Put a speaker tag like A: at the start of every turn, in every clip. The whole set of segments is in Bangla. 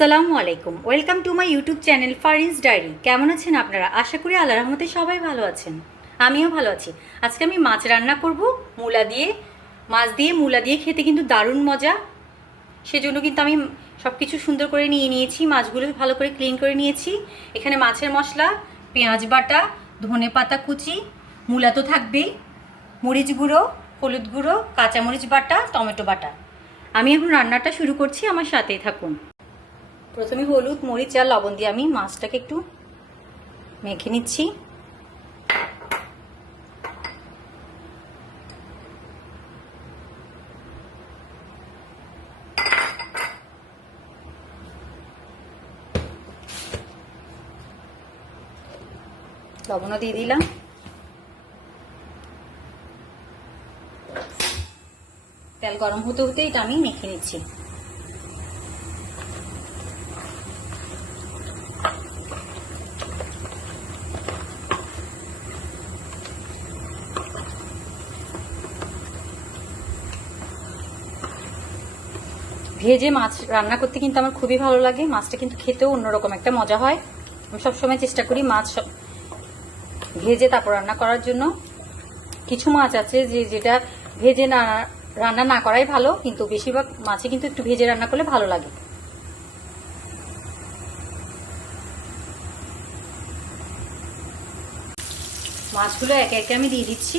A: আসসালামু আলাইকুম। Welcome to my YouTube channel Farin's diary কেমন আছেন আপনারা? আশা করি আল্লাহ রহমতে সবাই ভালো আছেন। আমিও ভালো আছি। আজকে আমি মাছ রান্না করব, মূলা দিয়ে। মাছ দিয়ে মূলা দিয়ে খেতে কিন্তু দারুণ মজা। সেজন্য কিন্তু আমি সব কিছু সুন্দর করে নিয়ে নিয়েছি, মাছগুলো ভালো করে ক্লিন করে নিয়েছি। এখানে মাছের মশলা, পেঁয়াজ বাটা, ধনে পাতা কুচি, মূলা তো থাকবেই, মরিচ গুঁড়ো, হলুদ গুঁড়ো, কাঁচামরিচ বাটা, টমেটো বাটা। আমি এখন রান্নাটা শুরু করছি, আমার সাথেই থাকুন। প্রথমে হলুদ, মরিচ আর লবণ দিয়ে আমি মাছটাকে একটু মেখে নিচ্ছি। লবণও দিয়ে দিলাম। তেল গরম হতে হতে এটা আমি মেখে নিচ্ছি। ভেজে মাছ রান্না করতে কিন্তু আমার খুবই ভালো লাগে। মাছটা কিন্তু খেতেও অন্যরকম একটা মজা হয়। আমি সবসময় চেষ্টা করি মাছ ভেজে তারপর রান্না করার জন্য। কিছু মাছ আছে যে যেটা ভেজে না রান্না না করাই ভালো, কিন্তু বেশিরভাগ মাছে কিন্তু একটু ভেজে রান্না করলে ভালো লাগে। মাছগুলো একে একে আমি দিয়ে দিচ্ছি।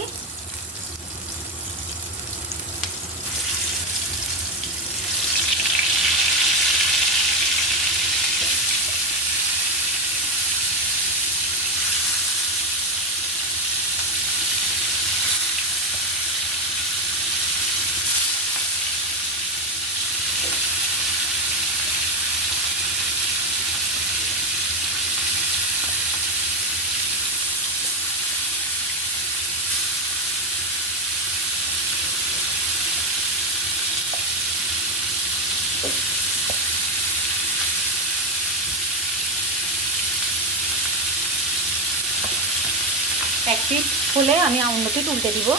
A: এক খুলে আমি অন্য তুলতে দিব।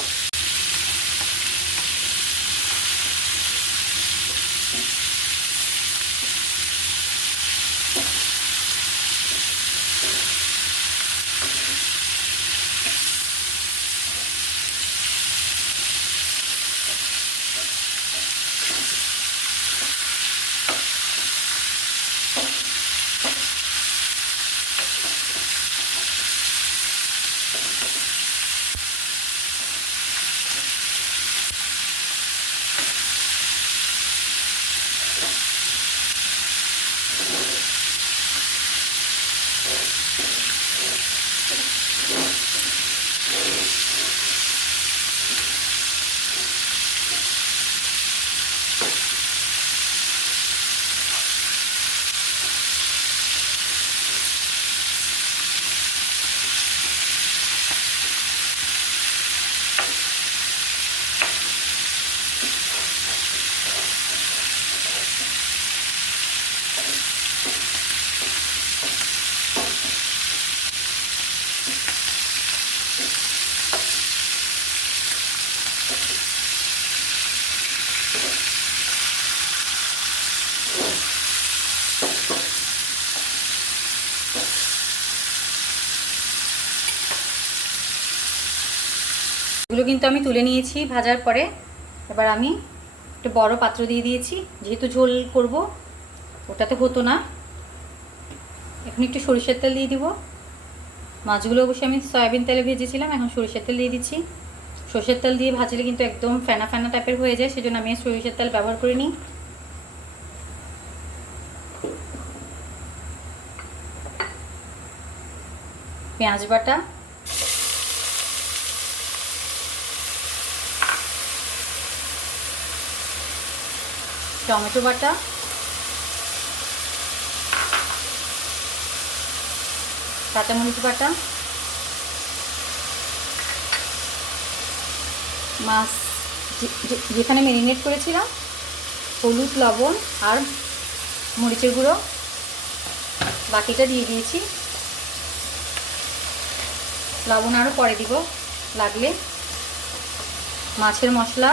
A: কিন্তু আমি তুলে নিয়েছি ভাজার পরে। এবার আমি একটা বড় পাত্র দিয়ে দিয়েছি। যেহেতু ঝোল করব ওটাতে হতো না। এখন একটু সরিষার তেল দিয়ে দিব। মাছগুলো অবশ্যই আমি সয়াবিন তেলে ভেজেছিলাম, এখন সরিষার তেল দিয়ে দিচ্ছি। সরষের তেল দিয়ে ভাজলে কিন্তু একদম ফেনা ফেনা টাইপের হয়ে যায়, সেজন্য আমি সরিষার তেল ব্যবহার করে নিই পেঁয়াজ বাটা টমেটো বাটা। কাঁচামরিচ বাটা। মাছ যেখানে ম্যারিনেট করেছিলাম, হলুদ, লবণ আর মরিচের গুঁড়ো। বাকিটা দিয়ে দিয়েছি। লবণ আরও পরে দিব, লাগলে। মাছের মশলা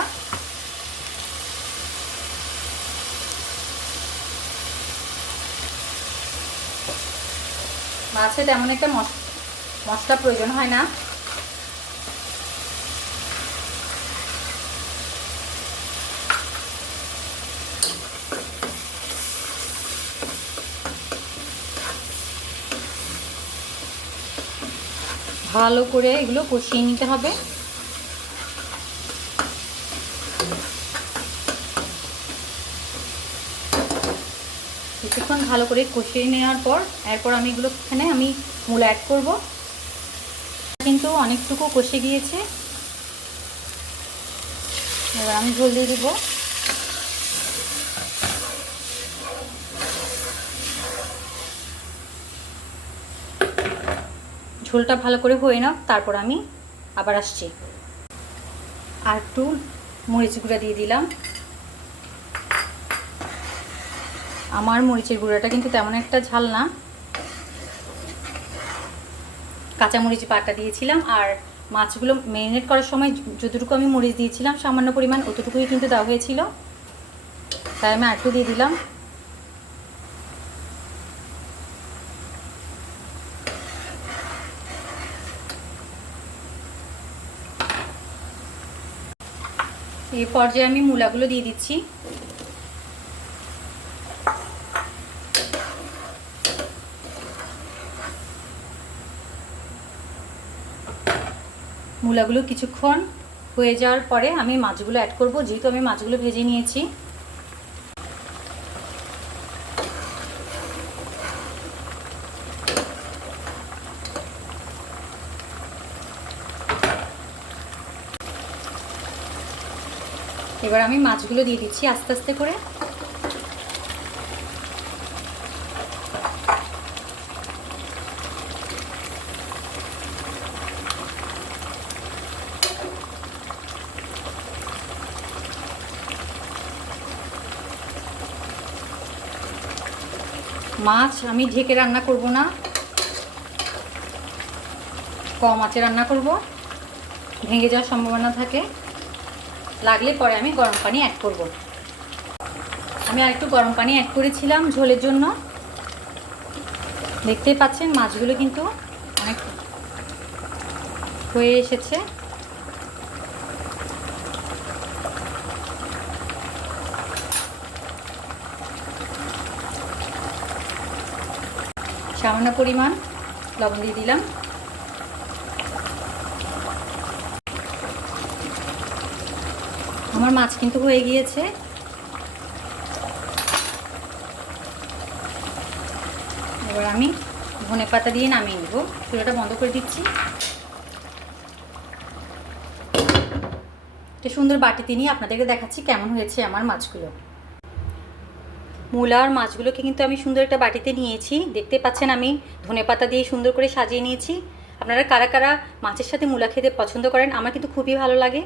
A: মাছে তেমন একটা মশ মশলা প্রয়োজন হয় না। ভালো করে এগুলো কষিয়ে নিতে হবে কিছুক্ষণ ভালো করে কষিয়ে নেওয়ার পর, এরপর আমি এগুলো এখানে আমি মূল অ্যাড করব। কিন্তু অনেকটুকু কষে গিয়েছে। এবার আমি ঝোল দিয়ে দেবো। ঝোলটা ভালো করে হয়ে নাও, তারপর আমি আবার আসছি। আর একটু মরিচ গুঁড়া দিয়ে দিলাম। আমার মরিচের গুঁড়াটা কিন্তু তেমন একটা ঝাল না। কাঁচা মরিচ বাটা দিয়েছিলাম আর মাছগুলো ম্যারিনেট করার সময় যতটুকু আমি মরিচ দিয়েছিলাম, সামান্য পরিমাণ অতটুকুই কিন্তু দেওয়া হয়েছিল। তাই আমি আরেকটু দিয়ে দিলাম। এই পর্যায়ে আমি মূলাগুলো দিয়ে দিচ্ছি মূলাগুলো কিছুক্ষণ হয়ে যাওয়ার পরে আমি মাছগুলো অ্যাড করব। যেহেতু আমি মাছগুলো ভেজে নিয়েছি। এবার আমি মাছগুলো দিয়ে দিচ্ছি আস্তে আস্তে করে। মাছ আমি ঢেকে রান্না করব না। কম আঁচে রান্না করব। ভেঙে যাওয়ার সম্ভাবনা থাকে। লাগলে পরে আমি গরম পানি অ্যাড করব। আমি আর একটু গরম পানি অ্যাড করেছিলাম ঝোলের জন্য। দেখতেই পাচ্ছেন মাছগুলো কিন্তু অনেক হয়ে এসেছে। সামান্য পরিমাণ লবণ দিয়ে দিলাম। আমার মাছ কিন্তু হয়ে গিয়েছে। এবার আমি ধনে পাতা দিয়ে নামিয়ে নেব। চুলাটা বন্ধ করে দিচ্ছি। সুন্দর বাটিতে নিয়ে আপনাদেরকে দেখাচ্ছি কেমন হয়েছে আমার মাছগুলো। মূলা আর মাছগুলোকে কিন্তু আমি সুন্দর একটা বাটিতে নিয়েছি। দেখতে পাচ্ছেন আমি, ধনে পাতা দিয়ে সুন্দর করে সাজিয়ে নিয়েছি। আপনারা কারা কারা মাছের সাথে মূলা খেতে পছন্দ করেন, আমার কিন্তু খুবই ভালো লাগে।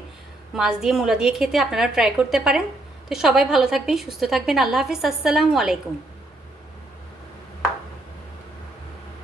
A: মাছ দিয়ে মূলা দিয়ে খেতে আপনারা ট্রাই করতে পারেন। তো সবাই ভালো থাকবেন, সুস্থ থাকবেন। আল্লাহ হাফিজ, আসসালামু আলাইকুম।